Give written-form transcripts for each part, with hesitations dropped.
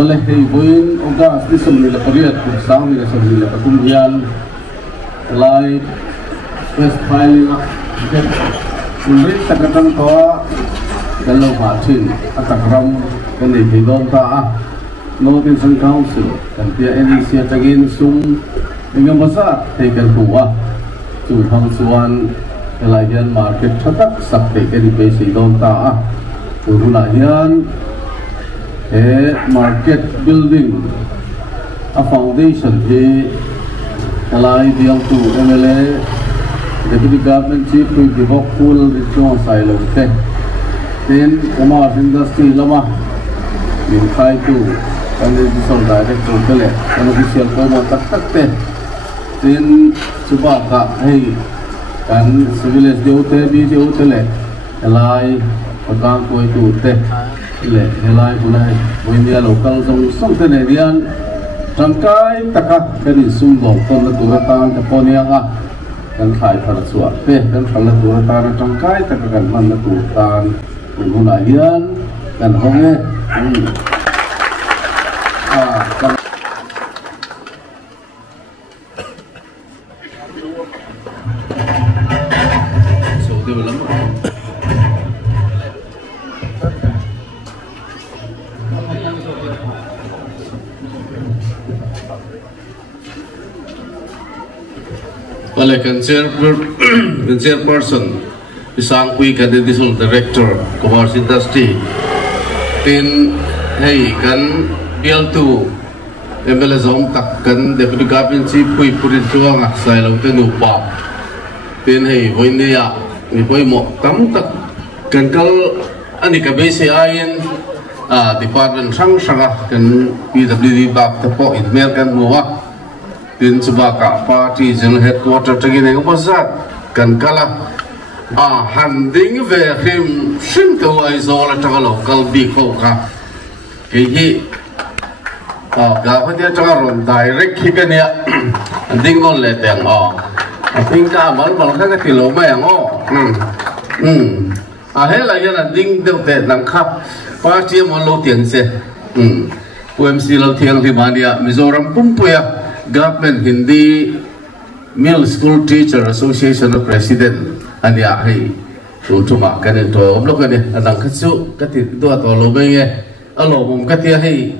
oleh ibuin oga di sembilan period bersama di sembilan kemudian lain W.Phaileng Undri takkan tua kalau batin atakram kini bidon ta Northern Council dan dia Indonesia tagin sum dengan bazaar tekan tua Lungphum suan Lalthangliana'n market tatak sakte kini besi don ta Lalthangliana'n market building a foundation alai diang tu MLA Deputy Government Chief di Bokul di John Silent then Kumar Industry lama min khai tu kan di sol director kele kan official ko mo tak then coba ka hey kan civil SDOT BDOT le alai pagkang ko itu le helai punai India local song tenedian tangkai taka kani sumbo ton la turatan ta ponia kan khai phar suwa kan phal turatan tangkai taka kan man la turatan Lalthangliana'n kan hawng so dia lama oleh chairperson isang kui candidatal director commerce industry tin hey kan bial tu MLA zong tak kan deputy government chief kui purin chuang sai lo te nu pa tin hey voinia ni poi mo tam tak kan kal ani ka BCI department sanga kan PWD bak te po in mer kan muwa tin subaka party general headquarter tagin ang bazaar kan kala handing về phim từ ai do là trong local bị khổ cả cái gì cả phần kia trong rồi direct khi cái này handing non lệ tiền handing cả món cái kilo mấy hết là cái handing đều tiền nặng khắp ba chia món lâu tiền xe UMC lâu tiền thì mà đi Mizoram Pumpuya Government Hindi Middle School Teacher Association of President anh ya hay Lungphum cái này tôi ông lúc cái này anh đang khát su cái thì tôi tôi lâu bên nghe anh lâu mồm cái thì hay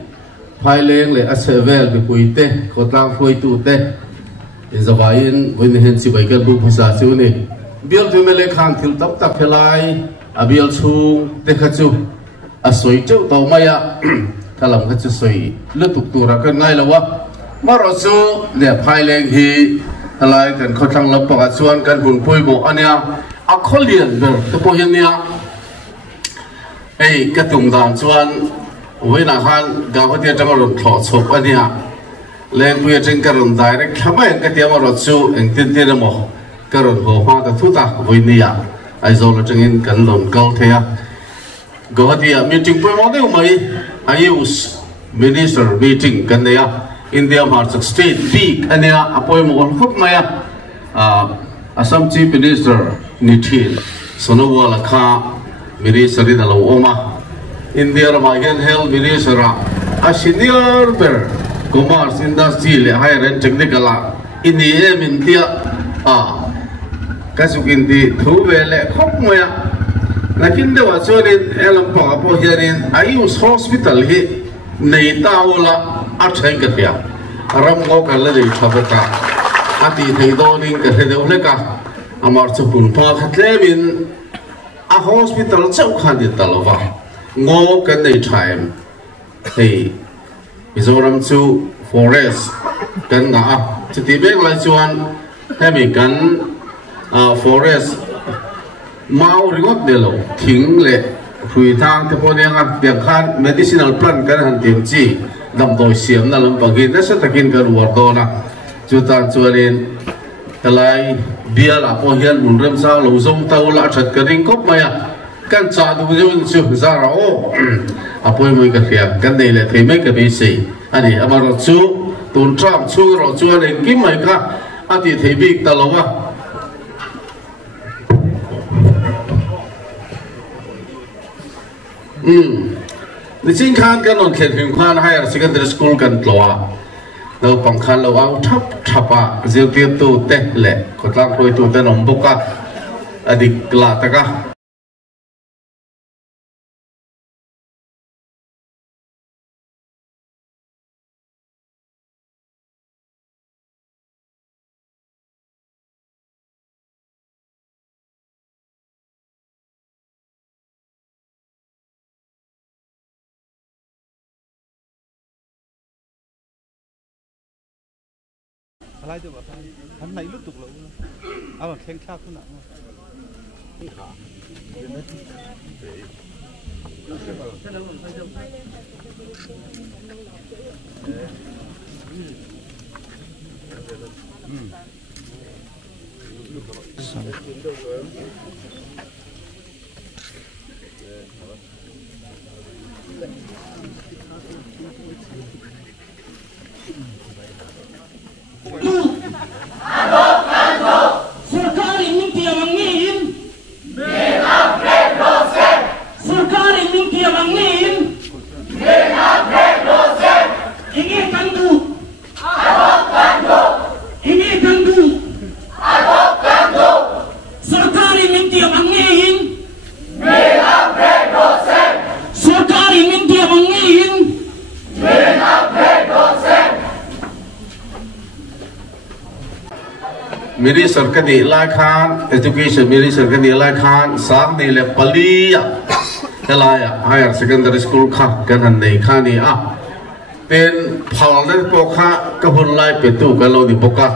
Phaileng le asevel bị quỳ tê khó tăng phơi tu tê in giờ vậy với những hiện sự vậy cái bút phật giáo siêu này biar tu mele khang thiếu tóc tóc thế lại biar chu tê khát su soi châu tàu màyถ้าเราkhát su soi lướt tục tu ra cái ngay là what mà rồi su le Phaileng hiอะไรกันเขาทั้งรับประกันส่วนกันหุ่นปุยบอกอันเนี้ยอักขระเลียนเบอร์ตัวเนี้ยไอ้กระตุ้งดานส่วนเวลาฮันกาวที่จะมาหลุดถอดศพอันเนี้ยแรงเพื่อจึงกระดุมได้เลยทำไมกระเทียมมารถสู้เองติดติดหมดกระดุมหัวฟ้าแต่ทุกตาเวเนี้ยไอ้โซลจึงเห็นกันหลุดเกลเทียกาวที่มีจริงปุยมองได้ไหมไอ้ยูสมินิสเตอร์มีจริงกันเนี่ยIndia March State Peak anh em appoint một con khúc này Assam Chief Minister Nitin Sonowala Kha Minister in Lungphum India Ramayan Health Minister senior per commerce industry le higher and technical in the em India kasukin di thu về le khúc này lakin de wa chorin elam pa po hianin ayus hospital hi nei taula athai ka pia ram go ka le thabaka ati thei do ning ka the de ka amar chupun pa khatlemin a hospital chau khan di talwa ngo ka nei thaim hei Mizoram chu forest kan nga chuti bek lai chuan hemi kan forest mau ringot de lo thing le hui thang te pon yang piang khan medicinal plant kan han tim chi dam doi siam na lam pagin na sa takin kan war do na chutan chuanin talai bia la po hian mun rem sa lo zong tau la that ka ring kop maya kan cha du jun chu za ra o apoi moi ka khia kan nei le thei mai ka bi sei ani amaro chu tun tram chu ro chuan en kim mai ka ati thei bik talowa นี่จริงขั้นกันนนเขียนพิมพ์ขั้นให้สิ่งที่สกุลกันตัวเราปังขั้นเราเอาทับอ่ะเจียวเตี้ยตัวเตะเละคนตั้งคุยตัวเตะนมบุกอ่ะอดีตกลาตะกะอะไรตัวแบบทำไหนลุกตุกเลยเอาแบบเข่งข้าวขึ้นหนักमेरी सरकार ने इलाकान एजुकेशन मेरी सरकार ने इलाकान साग ने ले पलिया चलाया हायर सेकेंडरी स्कूल खाกันหันในข้านี่อ่ะเป็นพอเล่นโปค่ากระหุ่นไล่เป็ดตู้กันเราดิโปกะ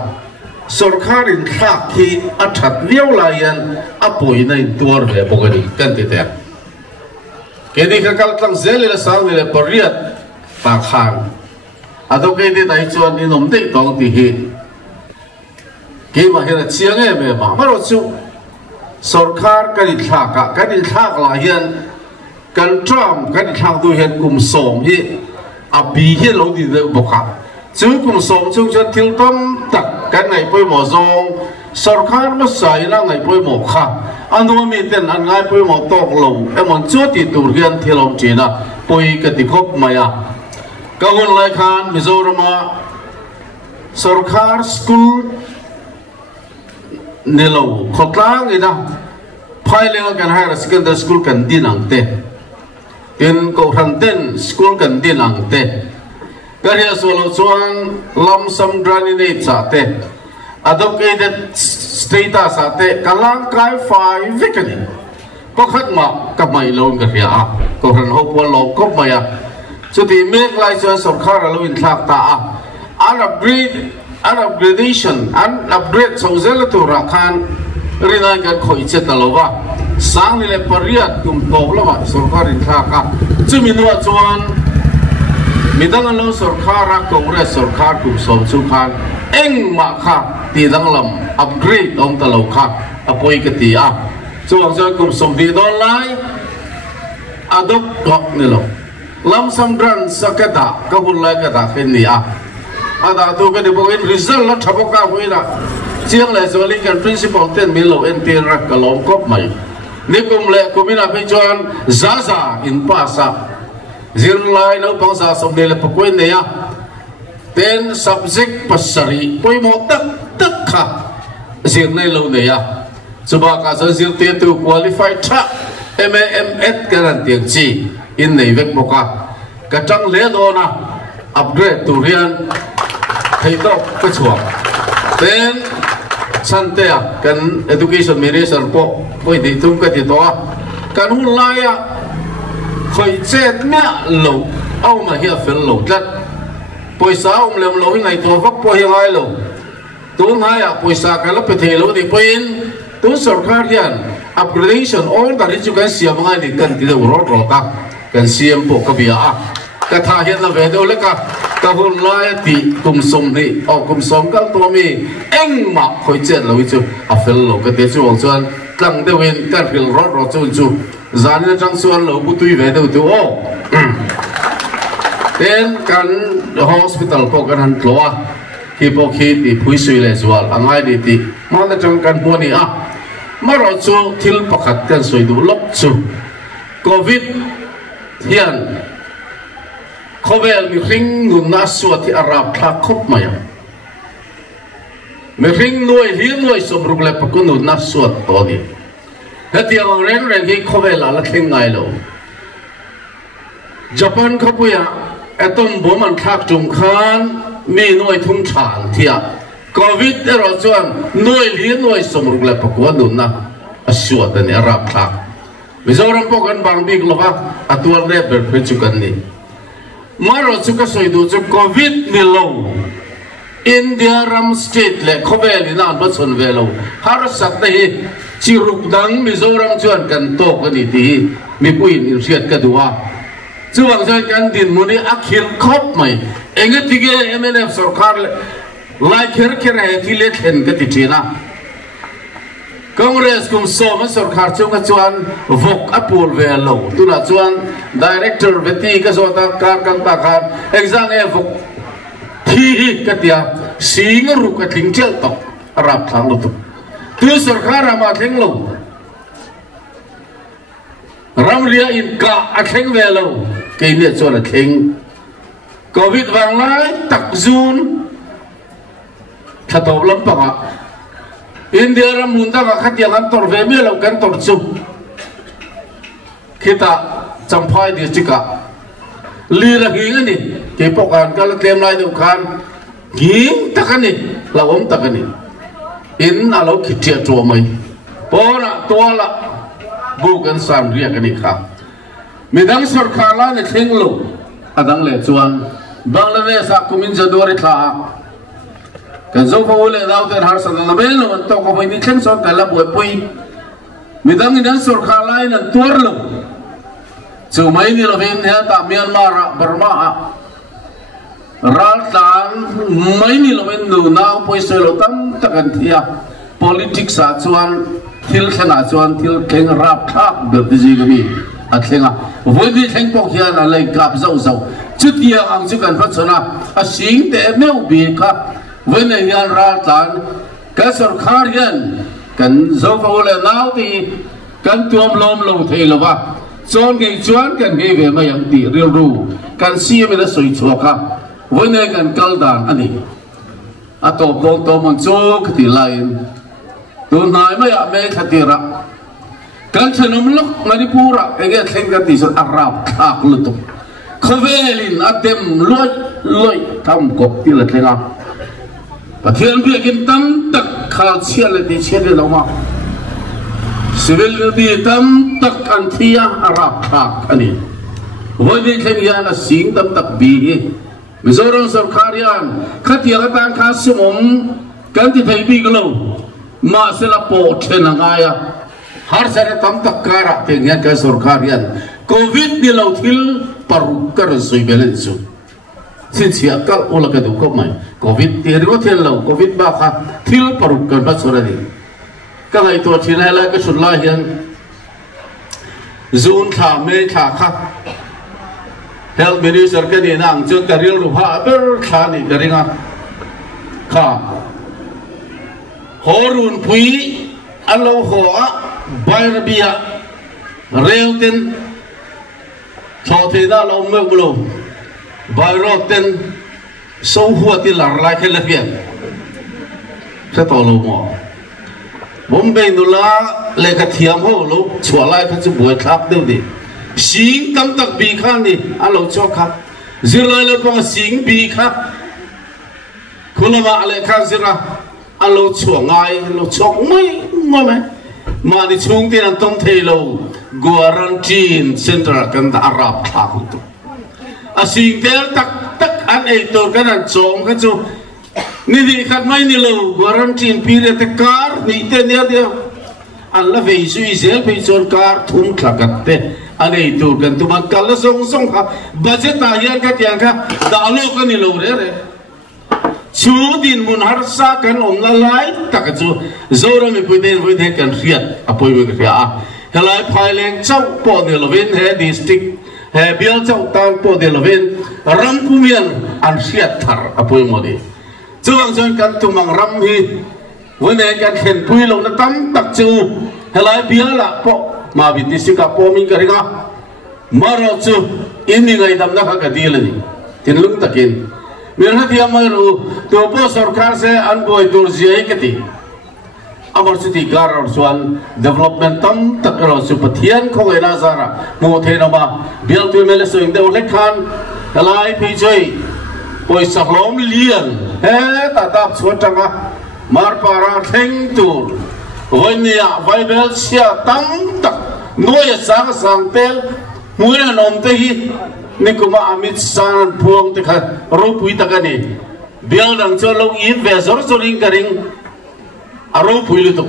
สุรคารินทักที่อัฐเลี้ยวลายันอปุยในตัวเรือปกติกันติดแต่เกดิขกัลตั้งเซลิละสังนี่ละปริยัดปากขานอะตัวเกดิได้ชวนนี่นมเด็กตองที่ cái mà hiện là chiang em mà rồi chú sarkar cái đi thạc là hiện cái Trump cái đi thạc tôi hiện cùng sòng hi bị hiện lâu đi đâu bọc hạt chú cùng sòng chú cho thiếu tâm tắc cái này bơi mỏ rong sarkar nó sai là ngày bơi mỏ khá anh nói mình tên anh ngay bơi mỏ tóc lồng em muốn chúa thì tụi hiện thiếu lòng chỉ là bơi cái đi khóc mày à các con lại khan Mizoram sarkar school nè lâu khó khăn gì đó phải lên cái hai là secondary school cần đi nặng tệ tiền cầu thằng tên school cần đi nặng tệ cái này số lâu chuan Lungphum rani này trả tệ advocated status trả tệ cái lang cái phải viết cái này có khách mà cái mày lâu cái gì à cầu thằng hộp quan lâu có mày à cho thì make lại cho sổ khá là lâu in thạc ta à upgradation and upgrade so zela tu rakan rina gan khoi che talowa sang ni le pariat tum to lawa sarkarin thaka chuminwa chuan midang lo sarkara kongres sarkar kum som chu khan eng ma kha ti danglam upgrade ong talo kha apoi ka ti a chuang chuan kum som di don lai adok thok ni lo Lungphum dran sakada ka bul lai ka ta khen ni a ada tu cái điều kiện result nó thắp cao vậy là chiang lại rồi liên quan principal tên mình lâu NTR cả lồng cốp mày nếu cùng lệ của mình là bên chuan giá in pasa riêng lại nó bằng giá xong đây là bậc quen này à tên subject pasari bôi một tất cả riêng này lâu này à số ba cả số riêng tiền tu qualified tra MAMS cái là tiếng chi in này vết một cái trang lễ đó na upgrade tu riêng thấy đó cái chuột tên san tê cần education minister po coi đi tung cái gì đó cần hôn lai phải chết mẹ lâu ông mà hiểu phải lâu rất bồi sa ông làm lâu ngày thua vấp bồi hai lâu tuấn hai bồi sa cái lớp thể lâu thì pin tuấn sở khát hiện upgradation all that is you can see among any cần thì đâu rót rót cần xem bộ cái bia cái thà hiện là về đâu lấy cả hôn lai thì cùng sống đi cùng sống cácตัวมีeng mà khởi chết là ví dụ phải lâu cái thế chú ông xuân tăng đều in cái kiểu rót chú giá nên trang xuân lâu bút tùy về đâu tu tên căn hospital có cái hành lo khi bố khi thì phui suy lệ xuân anh ai đi thì mà là trong căn mua này mà rồi chú thiếu bạc hạt cái suy đủ lốc chú covid hiện khovel mi ring nun na suat thi arab thla khop maya mi ring noi hi noi somruk le pakun nun na suat to ni hetiang ren ren hi khovel ala thing ngai lo Japan khapuya atom bom an thak tum khan mi noi thum than thia covid ero chuan noi li noi somruk le pakun nun na asuat ani arab thak Mizoram pokan bang big lova atual re ber chukan ni maro chuka soidu chu covid ni lo India ram state le khovel ina ba chon velo har sak nei chiruk dang Mizoram chuan kan to ka ni ti mi puin in riat ka duwa chuwang chuan kan din muni akhil khop mai enge tige MNF sarkar lai kher kher he ti le thlen ka ti thina Congress kum so ma sarkar chunga chuan vok apul velo tuna chuan director veti ka so ta kar kan ta khan exam e vok thi ka tia sing ru ka thing chel to rap thang lu tu sarkar ma theng lo ram ria in ka a theng velo ke ne chuan a theng covid wang lai tak zun thatop lam pa India ram munda ka khatia kan tor ve me lo kan tor chu kita champhai district ka li ra gi ni ke pokan ka la tlem lai du khan gi takani la om takani in alo khitia to mai pora tola bu kan sam ria ka ni kha midang sarkar la ne thing lo adang le chuan Bangladesh a kumin jadori tha kan zo ko le daw ter har san na bel no to ko ni thlen so ka la boi pui midang in sarkar la in tur lo chu mai ni lo ven ha ta Myanmar Burma Lalthan mai ni lo ven nu na poi so lo tam takan thia politics a chuan thil thana chuan thil keng rap thak be ji ga mi a thlenga voi ni theng pok hian a lei kap zo zo chutia ang chu kan pha chona a sing te meu bi kha when a young Lalthan Kasarkar yan kan zofa le nau ti kan tuam lom lo thei lo ba chon ge chuan kan ge ve ma yang ti ril ru kan si me la soi choka when a kan kal dan ani atop dong to mon chok ti lain tu nai ma ya me khatira kan chenum lok manipura ege theng ka ti so arab thak lu to khovelin atem loi tham kop ti la thenga Pathian bi kin tam tak khal chia le ti chia de lo ma civil bi tam tak an thia arab thak ani voi ni khen ya na sing tam tak bi Mizoram sarkar yan khatia ka tan kha sumom kan ti thai bi glo ma se la po thena nga ya har sare tam tak kara te ngan ka sarkar yan covid ni lo thil paru kar soi belen su sin sia kal ola ka du ko mai covid ti ro thel lo covid ba kha thil paru kan ba sora ni ka ngai to thina la ka sun la hian zun tha me tha kha health minister ka ni nang chu ka ril ru ha ber kha ni ka ringa kha horun pui alo ho a bairabia reuten thothe da lo me bulo Bairoten so hua ti lar lai ke lafian se to lo mo Bombay nu la le ka thiam ho lo chua lai ka chu boi thap de di sing tam tak bi kha ni a lo cho kha zirlai le pong sing bi kha khulama ale kha zira a lo chua ngai lo chok mai mai ma ni chung ti an tom thei lo quarantine center kan da arab thak tu asing tel tak tak an ei to kan an chom ka chu ni di khat mai ni lo quarantine period te kar ni te nia dia an la vei sui zel pe chon kar thum thlakat te an ei to kan tu ma kal la song song kha budget ta hian ka tiang kha da lo ka ni lo re chu din mun har sa kan om la lai tak chu zora mi puiden voi the kan riat apoi we ka a helai Phaileng chau po de lovin he district he bial chau tan po de lovin Lungphum an riat thar apoi mo di chuang chon kan tumang ram hi voi ne kan khen pui lo na tam tak chu helai bial la po ma bi ti sika po mi ka ringa maro chu in ni ngai dam na ka di le ni tin lung takin mir ha thiam mai ru to po sarkar se an boi tur ji ke ti amar city garar suan development tam takro su pathian ko ena zara mo thena ma bial tu mele so inde ole khan kalai pi joi poi saklom lian he ta tap chotanga mar para theng tur voinia bible sia tam tak noya sang tel muina nom te hi nikuma amit san phuang te kha ro pui takani bial dang cho lo in ve zor zoring karing aro pui lu tu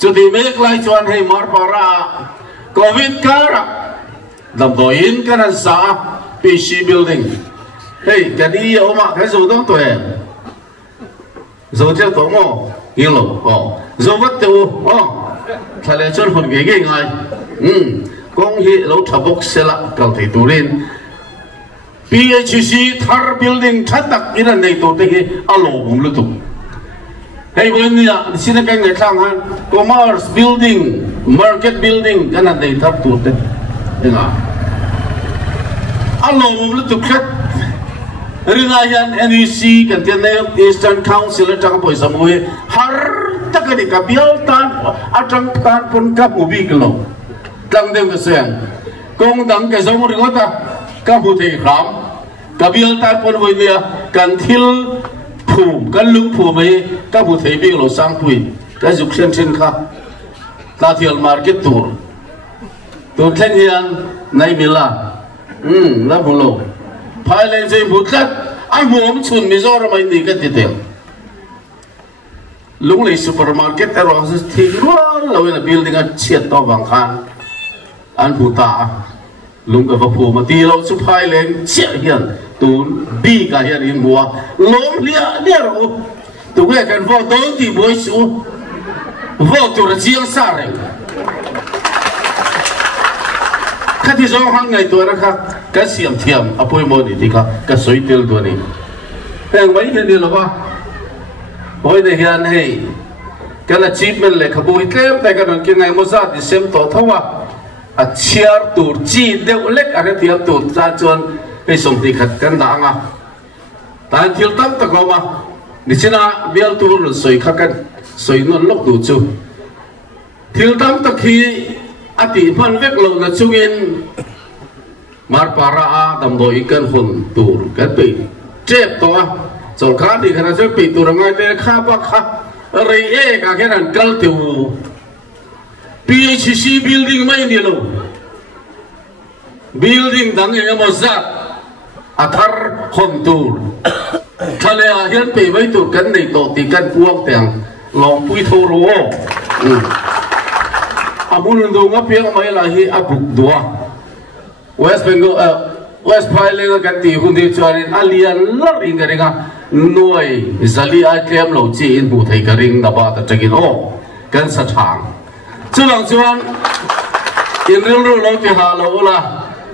chu ti mek lai chuan hei mar para covid kara dam do in kan sa pc building hei kadi oma khai zo dong to he zo che to mo yelo zo wat tu thale chon hon ge ge ngai kong hi lo thabok sela kal thei turin phc thar building thatak ina nei to te hi alo bum lu tu hey bonia sina kai ngai thang han commerce building market building kana dei thap tu te dinga alo bum lu tu khat rinayan nec kan tian eastern council atang poi samui har takani ka bial tan atang tan pun ka ubi kilo tang dem ka sen kong dang ke zo mo ri ta ka bu thei kham ka bial tan pun bonia kan thil phum kan Lungphum mai ka bu thei bi lo sang pui ka juk chen kha ta thial market tur theng hian nai mila la bulo Phaileng jai butlat a mom chun Mizoram ai ni ka ti tel lunglei supermarket ero thi ro lo in building a chiat to wang khan an buta lunga va phu ma ti lo chu Phaileng chia hian tun bi ka hian in bua lom lia ro tu ge kan vo don ti boi su vo tu ra chiang sa re khát thì do hàng ngày tuổi đó khác cái xiêm thiam apoi mo đi thì khác cái soi tel tuổi này hàng mấy cái điều là ba hồi này hiện nay cái là achievement là khâu bồi thêm tại cái đoạn kia ngày một giờ thì xem tổ thâu à chia tụt chi đều lệch ở cái tiệm tụt ra chuan cái sông thì khát cái đắng à tại thiếu tâm ta có mà đi xem nào biar tụt rồi soi khát cái soi nó lốc tụt chu thiếu tâm ta khi ati phan vek lo na chungin mar para a dam do ikan hun tur kan pe chep to so kha di khana se pe tur ngai te kha pa kha rei e ka kenan kal tu phc building mai ni lo building dang e mo za athar hon tur thale a hian pe mai tur kan nei to ti kan puak teng long pui tho ro amun do ngapiang mai la hi abuk dua West Bengal West Phaileng kan ti hun di chuanin alian lar ingaringa noi zali a tlem lo chi in bu thei karing na ba ta tagin kan sa thang chulang chuan in ril ru lo ti ha lo la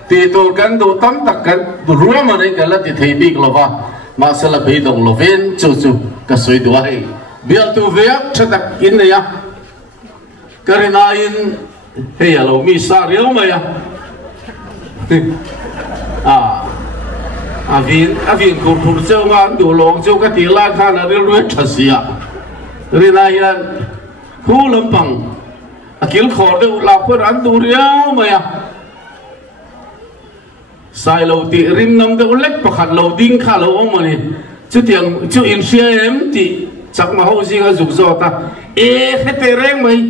ti to kan do tam tak kan ruwa ma nei kan la ti thei bik lo wa ma sala be dong lo ven chu ka soi dua hei bial tu veak thatak in ne ya karena in hei alo mi sa riau mai avin ko phur cheu ngan du long cheu ka ti la khan a ril ruat thasia rina hian khu Lungphum akil khor de la phur an du riau mai sai lo ti rim nam de lek pakhat lo ding kha lo mani chu tiang chu in cm ti chak ma ho singa juk zo ta e khete reng mai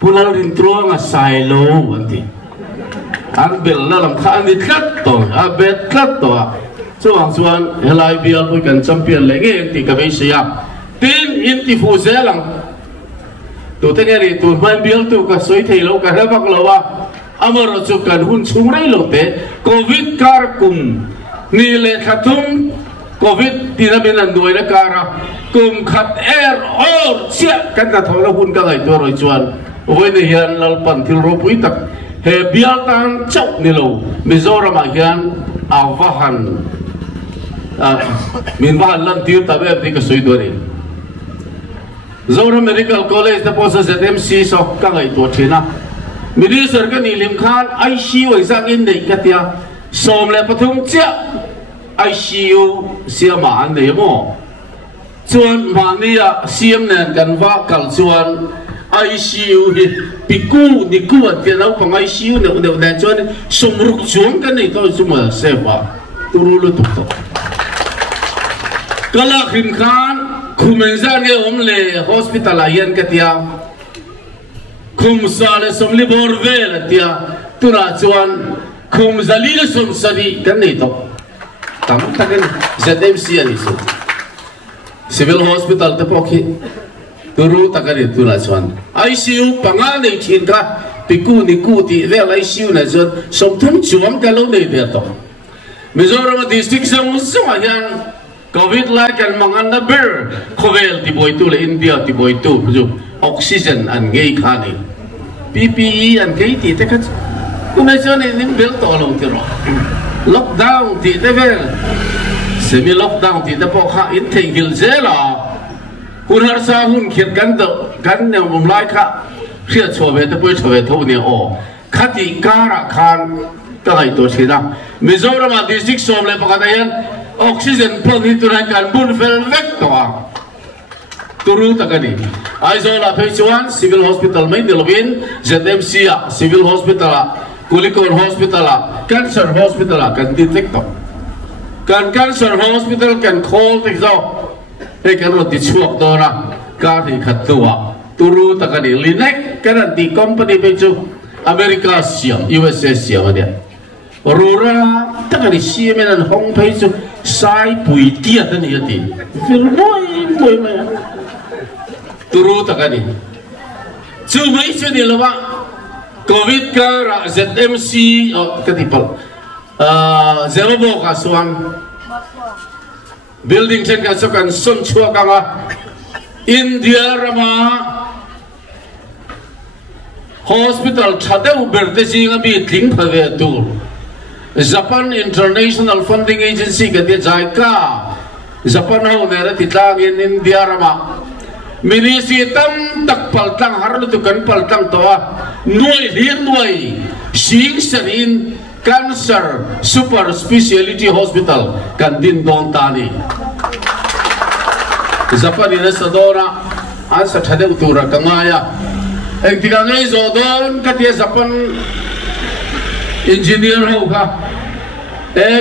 pulal rin truang a silo anti an bel na lam kha ani khat to a bet khat to chuang chuan helai bial pui kan champion le nge ti ka be sia tin in ti fu zelang tu te nge ri tu man bial tu ka soi thei lo ka ravak lo wa amar chu kan hun chung rei lo te covid kar kum ni le khatum covid ti na ben an doi na kara kum khat or sia kan ka thol hun ka ngai to roi chuan oi ne hian lalpan thil ro pui tak he bial tan chau ni lo Mizoram hian awahan min wa lan tir ta be ti ka soi do ni Zoram Medical College the posa ZMC so ka ngai to thina minister ka ni lim khan ICU exam in nei ka tia som le pathum chia ICU siam an nei mo chuan mania siam nen kan va kal chuan ICU hi piku niku atian au pang ICU ne ne chuan somruk chuang kan nei to chuma seva turulu tuk to kala khin khan khumenzan ge omle hospital a hian katia khum sale somli bor vel atia tura chuan khum zali le som sari kan nei to tam taken ZMC ani so civil hospital te pokhi turu takari tura chuan ICU panga nei thin ka piku niku ti vel ICU na chuan somthum chuam ka lo nei de to Mizoram district sa muso hian COVID like and manganda bear khovel ti boy tu le India ti boy tu oxygen an ngei khani PPE an ngei ti te khat kuma chuan in bel to lo ti ro lockdown ti te vel semi lockdown ti te po kha in thengil zela kun har sa hun khiat kan ne mum lai kha khia chobe te poi chobe tho ne o khati kara khan ta hai to china Mizoram district som le pakata yan oxygen plug itu kan bun fel vek to turu takani aizola phechuan civil hospital main delobin ZMC civil hospital Kulikon hospital cancer hospital kan detect to kan cancer hospital kan call tik zo e kan ro ti chuak to na ka thi khat tuwa turu takani linek kan di company phechu America siam USA siam dia Aurora takani siamenan hong phechu sai pui tia tani ati fil moi ma turu takani chu mai chu ni lawa COVID ka ra ZMC katipal zero ka suang building chen ka sokan son chua ka nga India rama hospital thadeu berte singa bi thing phave tu Japan International Funding Agency ka dia jaika Japan ho nera titlang in India rama Minisi tam tak paltang harlu tu kan paltang toa nuai lian nuai sing serin cancer super specialty hospital kan din don tani Japan ina sadora asa thade utura kangaya eng tigangai zodon katia Japan engineer ho ka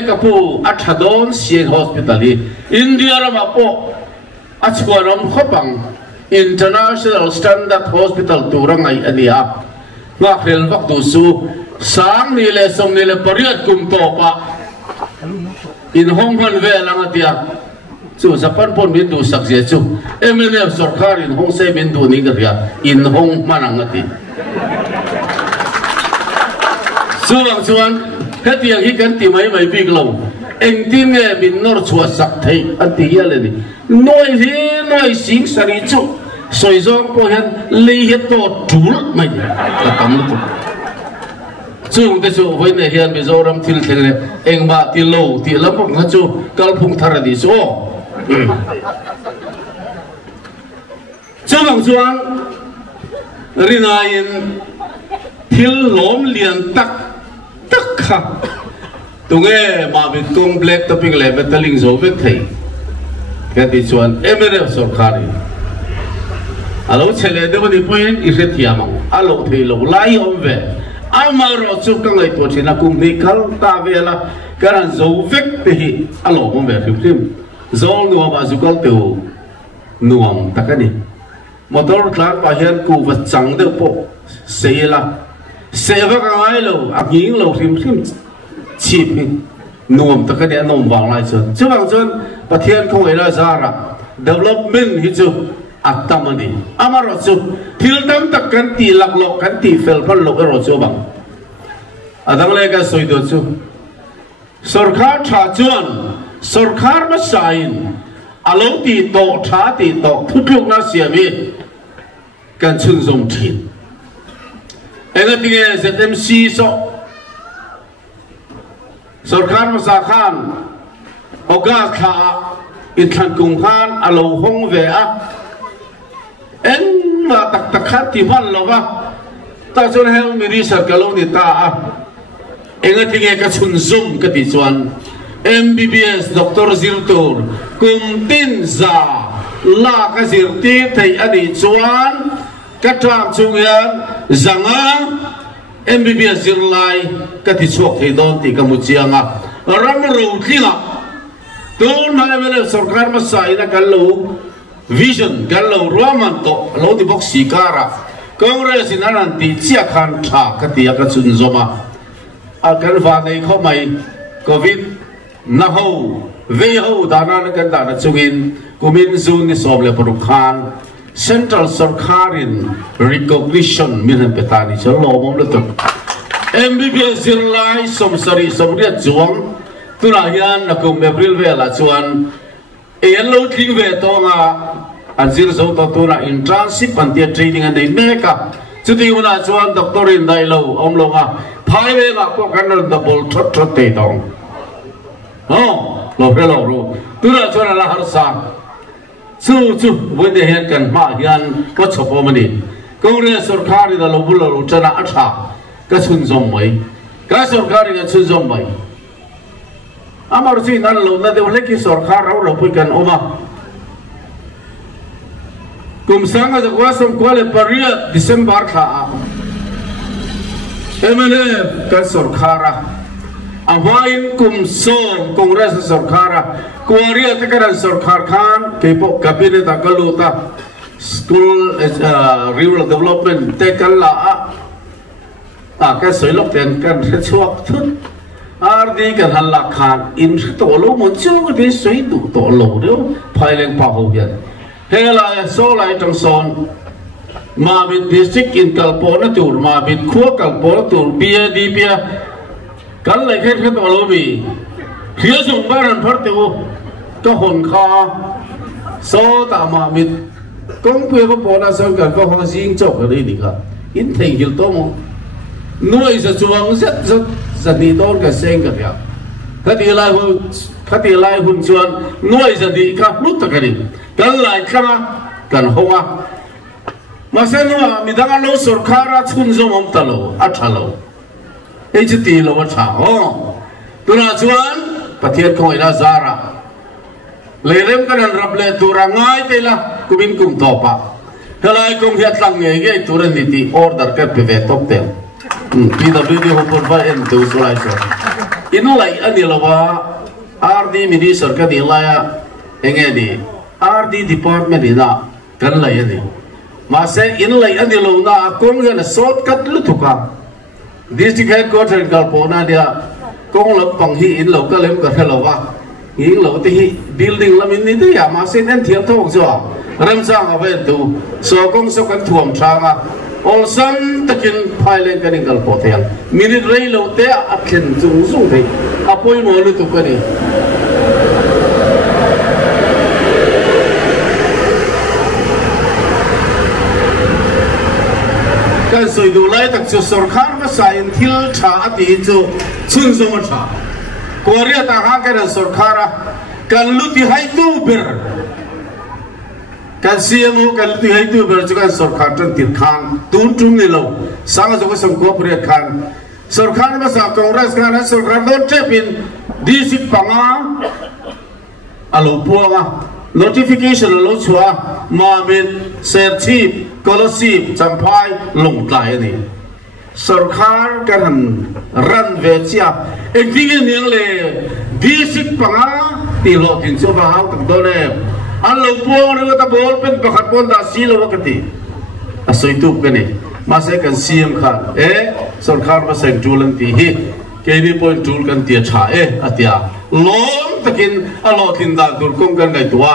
kapu athadon sian hospital hi India rama po achwaram khopang International Standard Hospital turangai ania nga khel vak tu su sang ni le som ni le pariat kum to pa in hong han ve lang atia chu Japan pon min du sak je chu MNF sarkar in hong se min du ni ga in hong manang ati chuang chuan hetiang hi kan ti mai big lo eng tin nge min nor chua sak thei ati ya le ni noi hi noi sing sari chu soi zong po hian lei he to tul mai ta tam lu chung te chu voi ne hian Mizoram thil thel le eng ba ti lo ti lapok nga chu kal phung thar di so chuang chuang rinain thil lom lian tak kha tunge ma bi tung black topic le betaling zo vek thei ka ti chuan MNF sarkari alo chele de bani point ise thiamang alo thei lo lai om ve amaro chu kangai to thina kum ni khal ta vela karan zo vek te hi alo om ve phim zol nuam azukal teu nuam takani motor tlar pa hian ku va chang de po seila seva ka ngai lo aging lo phim chip nuam takani anom wang lai chon chuwang chon pathian khong ela zara development hi chu atamani amaro chu thil tam tak kan ti lak lo kan ti fel pan lo ero chu bang adang le ka soido chu sarkar tha chuan sarkar ma sain alo ti to tha ti to thutluk na siami kan chun zom thin enga tinge ZMC so sarkar ma sa khan oga kha in than kung khan alo hong ve a en ma tak khat ti van lo ba ta chon hel mi ri sar kalong ni ta a enga tinge ka chun zum ka ti chuan MBBS Dr. Zirtur kum tin za la ka zirti thei ani chuan ka tram chungian zanga MBBS zirlai ka ti chuak thei don ti ka mu chianga ram ro thlinga tun na mele sarkar ma sai na kallo vision kallo roman to lo di box sikara Congress in anan ti chia khan tha ka ti ka chun zoma a kan va nei kho mai covid na ho ve ho dana na kan dana chungin kumin zun ni som le paru khan central sarkarin recognition min petani chalo mom le to MBBS zirlai som sari som ria chuang tuna hian na kum April ve la chuan en lo thing ve to nga anjir zo to tuna internship and training and they make up chuti una chuan doctor in dai lo om lo nga phai ve ga ko kan da bol thot thot te dong lo re lo ru tuna chuan la har sa chu when the head kan ma hian ko chopo mani Congress sarkari da lo bulo ru chana atha ka chun zom mai ka sarkari ga chun zom mai amar si nan lo na de le ki sarkar ro pui kan oma kum sanga da kwasam kwale paria December tha MLF ka sarkara awain kum som Congress sarkara kuaria te karan sarkar khan ke po cabinet akaluta school rural development te kala ka soilok ten kan chuak thut ardi kan halla khan in to lo mon chu ko de soi du to lo de Phaileng pa ho yan hela so lai tang son ma bit district in kalpona tur ma bit khu kalpona tur bia di bia kan lai khet to lo bi khia sung baran phar te o to hon kha so ta ma bit kong phe ko pona so kan ko hong sing chok ri ni ka in thei gil to mo nuôi sa chuang rất đi đón cái sen cái gì, cái đi lại hun chuan nuôi sa đi cả lúc tất cả đi, cái lại cái hoa, mà sao nuôi mình đang ăn lẩu sườn khá ra chun giống ông ta lẩu, ăn thà lẩu, cái chỉ tì lẩu ăn thà, tôi nói chuan, bắt thiệt không ai ra ra, lấy đem cái này rập lệ tôi ra ngay đây là cũng bin cùng top à, cái lại cũng hiện lăng nghề cái tôi ra đi order cái về top tiền. PWD hopon ba en tu sulai so inu lai ani lawa RD minister ka di laya enge di RD department ina kan lai ani ma se inu lai ani lo na kong ga na shortcut lu thuka district headquarters kalpona dia kong lap pang hi in lo ka lem ka helawa in lo ti hi building lamin ni de ya ma se nen thiam thok zo ram sang ave tu so kong so kan thuam thanga all some takin Phaileng kan ingal potel minute rei lo te athen chung chung thei apoi mo lu tu kani kan soi du lai tak chu sarkar ma sain thil tha ati chu chun zong tha korea ta ha kan sarkara kan lu ti hai tu ber kan CMO kan tu hai tu ber chukan sarkar tan tir khan tun tum ni lo sang jo ko sam corporate khan sarkar ma sa Congress khan sarkar don chepin district panga alo puanga notification lo chua ma min ser chief scholarship champai long tlai ni sarkar kan ran ve chia engding niang le district panga ti lo tin so ba hau tak do le an Lungphum ri ta bol pen pakhat pon da si lo wakati asoi tu kani ma se kan CM khan sarkar ma se tulan ti hi kb point tul kan tia tha atia long takin alo thin da dur kong kan dai tua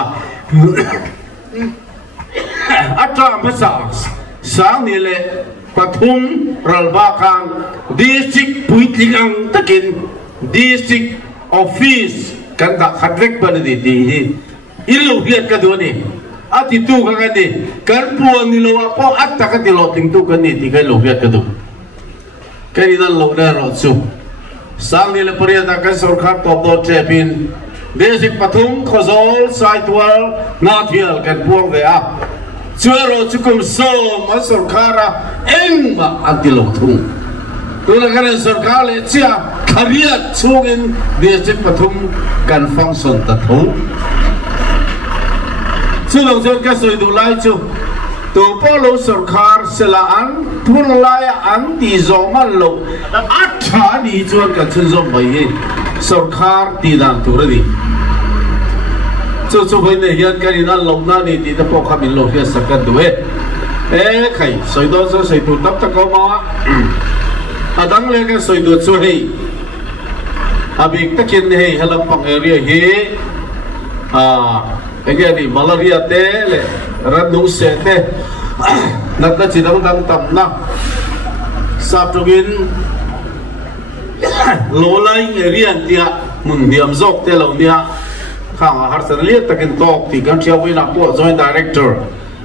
atra ma sang ni le pathum ralba khan district puitlingang takin district office kan da khatvek ban di ti hi ilu hiat ka do ni ati tu ka ni kan puan ni lo apo atta ka ti lo ting tu kan ni ti kai lo hiat ka do kai na lo na ro chu sang ni le pariya ta kan sarkar top do chepin basic pathum khozol site wal na thial kan puang ve a chuero chukum so ma sarkara eng ma anti lo thung tu la kan sarkar le chia khariat chungin district pathum kan function ta tho chu long jon ka soi du lai chu tu polo sarkar sela an phun lai an ti zoman lo atha ni chuan ka chun zom bai hi sarkar ti dan tu ri chu bai ne hian ka ni na lo na ni ti ta po khamin lo hia sakat du khai soi do so soi tu tap ta ko ma adang le ka soi du chu hei abik takin hei halam pang area hi again ni malaria te le ranu se te nat na chinang dang tam na sap tugin lo lai area tia mun diam zok te lo nia khang har san le takin tok ti kan chia wi na po joint director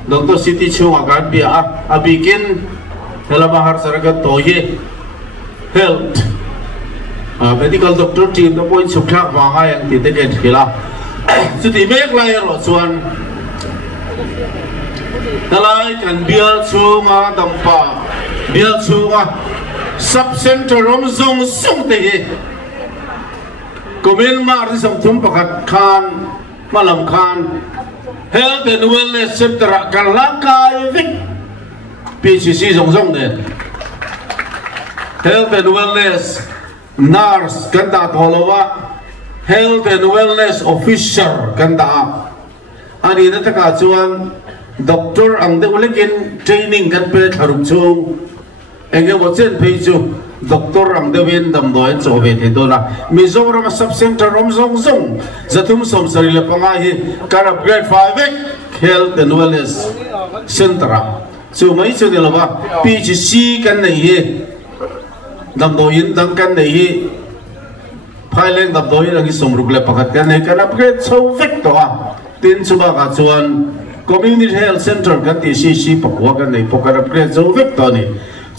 Dr. City Chunga kan bia abikin helama har saraga toye health medical doctor team the point subtract wa nga yang ti te khila Siti mek lai ro chuan talai kan bial chunga dampa bial chunga sub center rom zong sung te hi komen ma ri som thum pakhat khan malam khan health and wellness center kan lakai vik PCC zong zong de health and wellness nurse kan ta tholowa health and wellness officer kan ta ani na taka chuan doctor ang de ulekin training kan pe tharum chung enge bo chen phei chu doctor ang de win dam doi cho ve the dona mizoram sub center rom zong zong zathum som sari le panga hi kar grade 5 health and wellness center chu mai chu de lawa PGC kan nei hi dam doin dang kan nei hi Phaileng dam doi rangi somruk le pakhat kan nei kan upgrade so vek to tin chuba ka chuan community health center kan ti CC pakwa kan nei pokar upgrade so vek to ni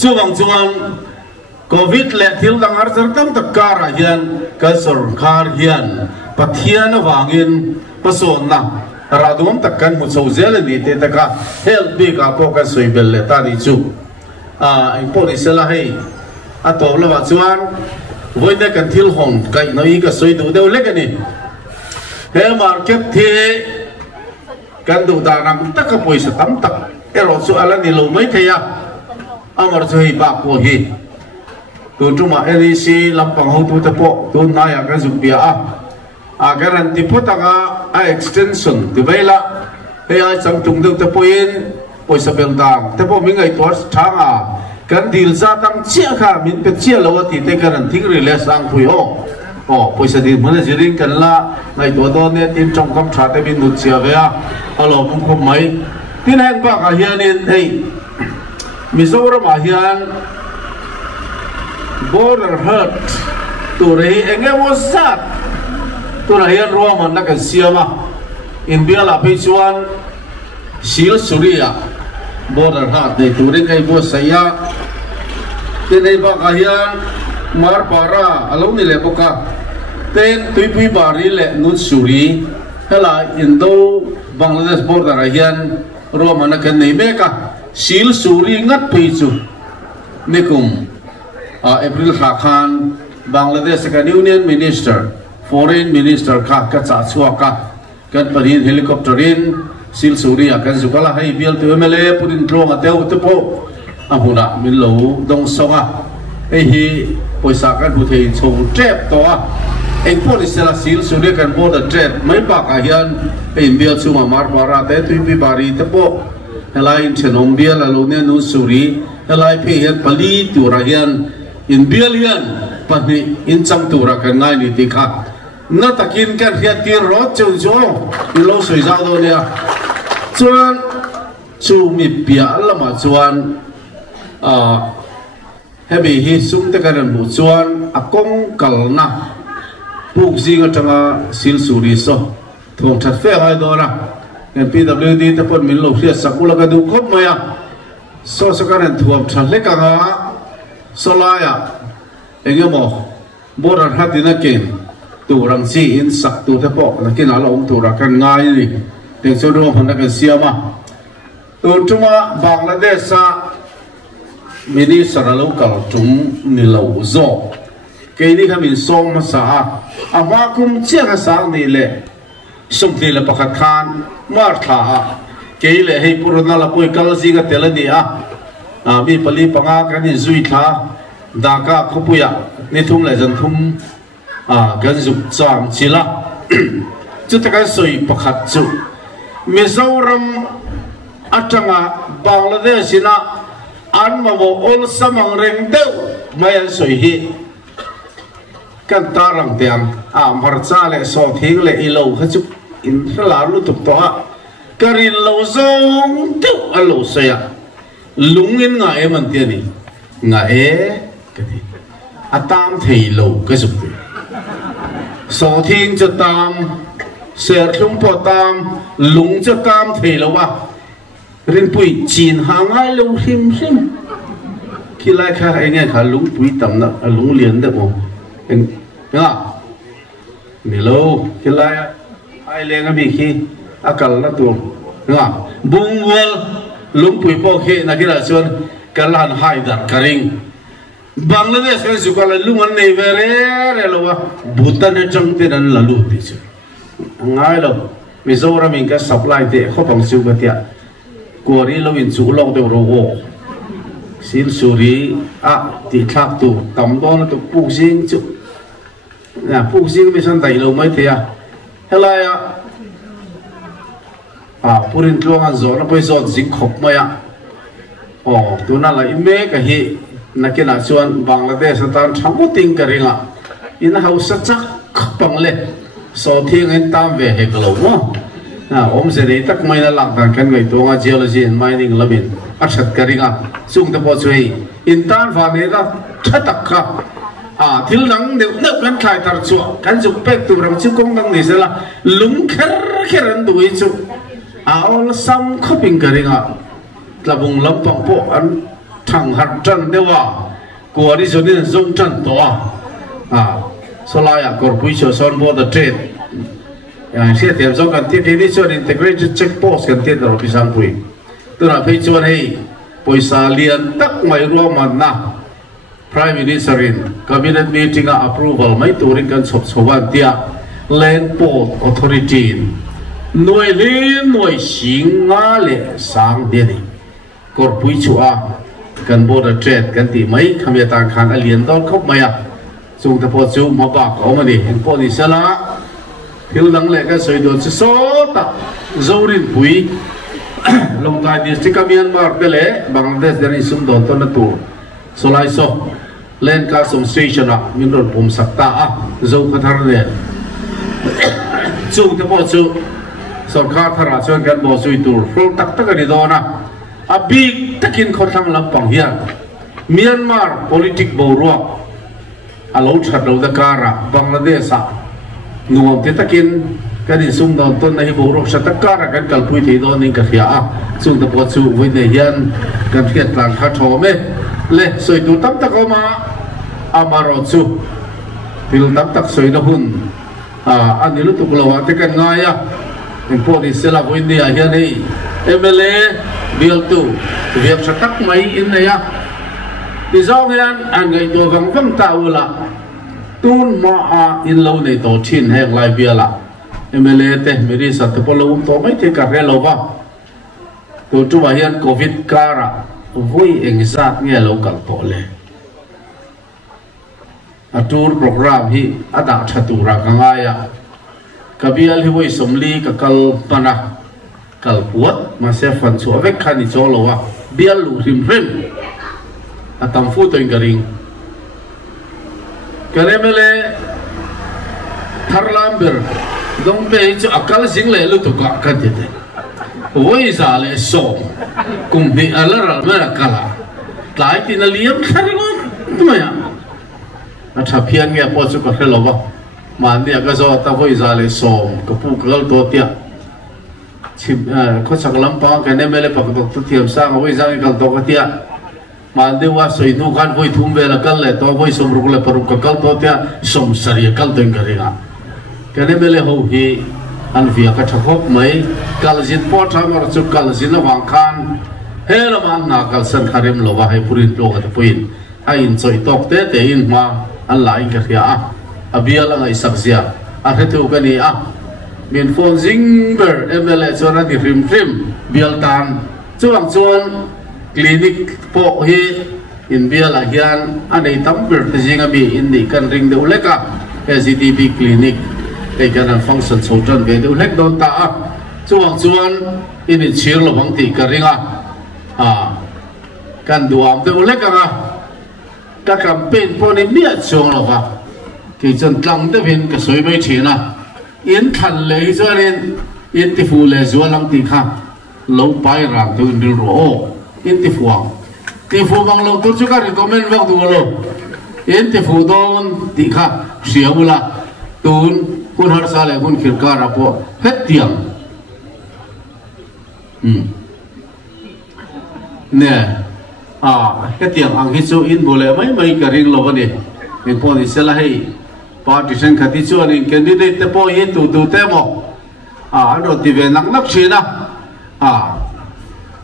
chuwang chuan covid le thil dang har sar tam tak kara hian ka sarkar hian pathian awangin pason na radum tak kan mu so zel ni te taka health bi ka ko ka soibel le ta ni chu ai po ni sela hei ato lawa chuan voida kan thil hong kai noi ka soi du deu le kani he market the kan du da nam tak ka poisa tam tak ero chu ala ni lo mai theya amar chu hi ba ko hi tu tuma NEC lampang ho tu te po tu na ya ka zu bia a garanti potanga a extension ti vela he ai chang tung deu te poin poisa bel dang te po mi ngai tor thanga kan dil za tang chia kha min pe chia lo ti te kan thing rile sang phui ho poisa di mun jiring kan la ngai to do ne tin trong kam tha te bin nu chia ve a alo mum khom mai tin hang ba ka hian in hei mizoram a hian border hurt tu rei enge mo zat tu ra hian roman na kan siama in biala pe chuan sil suria border hurt nei tu ring ai bo saya tin ei ba ka hian mar para alo ni le boka ten tuipui bari le nut suri hela indo Bangladesh border a hian roman na kan nei meka sil suri ngat pe chu nikum April Khan Bangladesh ka Union Minister Foreign Minister ka cha chua ka kan parin helicopter in sil suria kan zukala hai bial tu MLA purin tlong ateu te po ahuna min lo dong songa hi poisa kan hu thei chong trap to eng police la sil suria kan border trap mai ba ka hian in bial chuma mar bara te tu pi bari te po helai chenom bial alo ne nu suri helai phe hian pali tu ra hian in billion pani in chang tura kan ngai ni ti kha na takin kan hian ti ro chu chu i lo soi za do nia chuan chu mi pia lama chuan hemi hi sum te kan bu chuan akong kalna puk zinga tanga sil suri so thong that fe hai do na kan PWD te pon min lo hria sakula ka du khop maya so sakaran thuam than le ka nga solaya engemo border hatina ken turang si in sak tu te po na kin ala tura kan ngai ni te chodo phana ka siama tu tuma Bangladesh sa minister lo kal tum ni lo zo cái đi khám in song mà sa mà cũng chưa có sáng này lệ sum thì là bạc khan mar thà cái lệ hay purana là bôi cái gì cái tên đi mi pali panga cái này duy thà đa cả không bôi nên thum lại dân thum cái dục trang chỉ là chúng ta cái soi bạc chú Mizoram atanga Bangladesh na an mà bộ ôn samang reng teu mai soi hi kan tarang tiang marcha le so thing le ilo khaju in la lu tuk to karin lo zong tu alo saya lungin nga e man ti ni nga e cái gì atam thei lo cái dục so thing cho tam ser thum po tam lung cho tam thei lo wa rin pui chin hangai lo him him khi lai kha ai nghe kha lung pui tam na lung liền được không anh nhá nè lâu khi lai ai lên cái gì khi akal na tu nhá bung wal lung pui po khi na kira chuan kalan haidar karing Bangladesh kan suka lalu an nei vere lo wa Bhutan ne chang te nan lalu ti chu ngai lo Mizoram in ka supply te kho pang su ka tia Kori lo in su long te ro wo sin suri ti thak tu tam don tu pu sing chu na pu sing mi san dai lo mai te helai purin tluang an zo na poi zo jing khop mai tu na la ime ka hi na kena chuan Bangladesh tan thamu ting ka ringa in house chak khapang le so thing in tam ve he kalo mo om se dei tak mai na lang tan kan ngai to nga geology and mining labin achat ka ringa chung te po chui in tan fa ne da thatak kha thil nang neu neu kan khai tar chu kan ju pek tu ram chu kong nang ni sela lung kher kheran dui chu ol sam khoping ka ringa tlabung lampang po an thằng hạt trần đâu của đi số nên dùng trần to số lại còn quý số son bộ the trade sẽ tìm số cần thiết đi số integrated checkpost cần thiết rồi bị sang quý tức là phải cho hay pойसा liền tắc mấy ruộng mà na Prime Minister in cabinet meeting approval mấy tổ chức cần sắp xếp tia Land Port Authority nuôi liên nuôi sinh ngã lệ sang địa đi còn quý số kan border trade kan ti mai khamya ta khan alien don khop maya chung ta po chu ma ba ko mani en po ni sala thil dang le ka soi do chu so ta zorin pui long tai district Myanmar pele Bangladesh dari sum don to na tu solai so len ka som station min ron pum sakta zo ka thar le chung ta po chu sarkar thara chuan kan bo sui tur rol tak tak ani do na big takin khotang lampang hian Myanmar politic borua alo thatlo da kara Bangladesh nuam te takin kanin sum don ton nahi borua satakara kan kalpui thi don ning ka khia chung ta po chu voi ne hian kan thiat tlang kha thome le soi tu tam tak oma amaro chu pil tam tak soi na hun anilu tuklawa te kan ngaya en po di sela voi ne hian ei MLA bill tu việc sẽ tắc mấy in này thì do nghe anh người tôi vắng vắng tạo là tuôn mà in lâu này tổ chín hay lại bia là MLA thế mới đi sát tập lâu tổ mấy thế cả cái lâu vào tôi chú bảo hiện Covid cara vui anh sát nghe lâu cả tổ lệ tour program hi đã chặt tu ra cái ngay cái bia hi vui sum li cái kal pana kal puat mà sẽ phần số vết khăn thì cho lâu bia lù rim rim atam phu toin garing karemele tharlam ber dong pe chu akal sing le lu to ka te voi za le so kum bi alar ma kala tlai tin liam kharingon tumaya acha phian nge po chu ka khelo ba man dia ka zo ta voi za le so ka pu kal to tia chim ko sak lam pa ka ne mele pak to thiam sa voi za ka to ka tia man de wa soi nu kan voi thum ve la kal le to voi som ru le paru ka kal to tia som sari kal to ngaringa ka ne mele ho hi an via ka thakop mai kal jin po tha mar chu kal jin awang khan he la man na kal san kharim lo wa hai purin lo ka puin ai in choi tok te te in ma an lai ka khia a bial angai sakzia a hetu ka ni min phone zingber MLA chona di rim bial tan chuang chuan clinic po hi in bial a hian anei tamber te jinga bi in ni kan ring de uleka SCTV clinic they can function so tron ve de ulek don ta chuang chuan in chir lo bang ti ka ringa kan duam de uleka ka campaign po ni bia chong lo ka ki chan tlang de vin ka soi mai thina in than le chuan in ti fu le zo lang ti kha lo pai rang tu in ro in ti fuang ti fu bang lo tu chu ka recommend vak du lo in ti fu don ti kha siamula tun kun har sa le kun khirka ra po het tiang nè cái tiếng ang hít số in bole mấy cái ring lo này mình po thì sẽ là hay partition khati chu anh candidate te po hi tu te mo ano ti ve nak china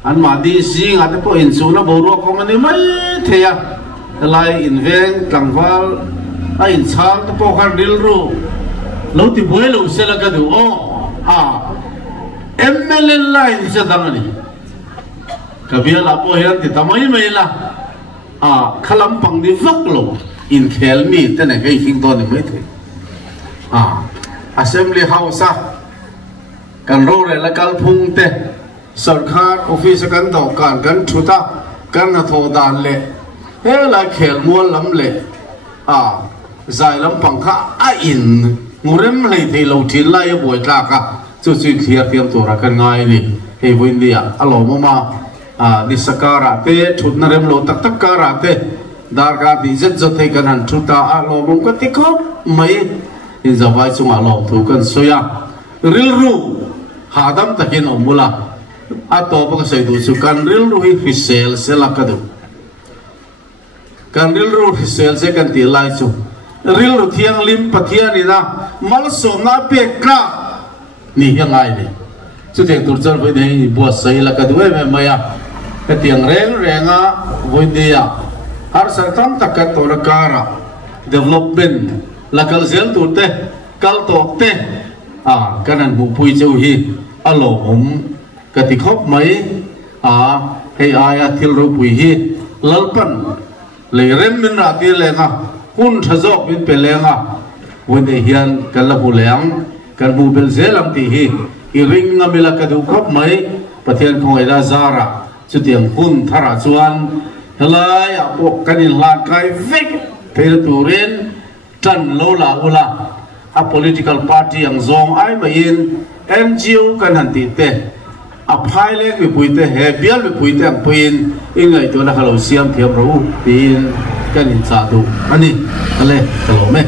an ma di si nga te po in su na boru ko mani mai the ya lai invent kangwal a in chang te po kar dil ru lo ti boy lo se la ka du MLA line se dangani kabia la po hian ti tamai mai la khalam pang di vak lo in khel mi te ne kai hing don ni mai the assembly house kan ro le la Lungphum te sarkar office kan do kan thuta kan na tho dan le he la khel mual lam le zai lam pang kha in ngurem le thei lo thin lai boi tla ka chu chu thia thiam to ra kan ngai ni he buin dia alo mama di sakara te thut na rem lo tak kara te dar ga di zet zot thei kan han thuta alo mom ka ti khop mai in zawai chung alo thu kan soya ril ru hadam takin omula ato pa sai du su kan ril ru hi sel sela ka du kan ril ru hi sel se kan ti lai chu ril ru thiang lim pathia ni na mal som na pe ka ni yang ai ni chu theng tur char voi nei bo sai la ka du me maya ka tiang renga voi dia har sartam takat to la kara development la kal zel tu te kal to te kanan bu pui cheu hi alo ka ti khop mai hei aya thil ro pui hi lalpan le rem min ra ti lenga kun thazok bin pelenga when they hian kala bu leng kan bu bel zelam ti hi i ring nga mila ka du khop mai pathian khoi la zara chu tiang hun thara chuan helai apo kanin la kai vek pel turin tan lo la ula a political party ang zong ai ma in NGO kan han ti te a Phaileng mi puite he bial mi puite ang puin ingai to na halo siam thiam ro tin kan in cha du ani ale kalo me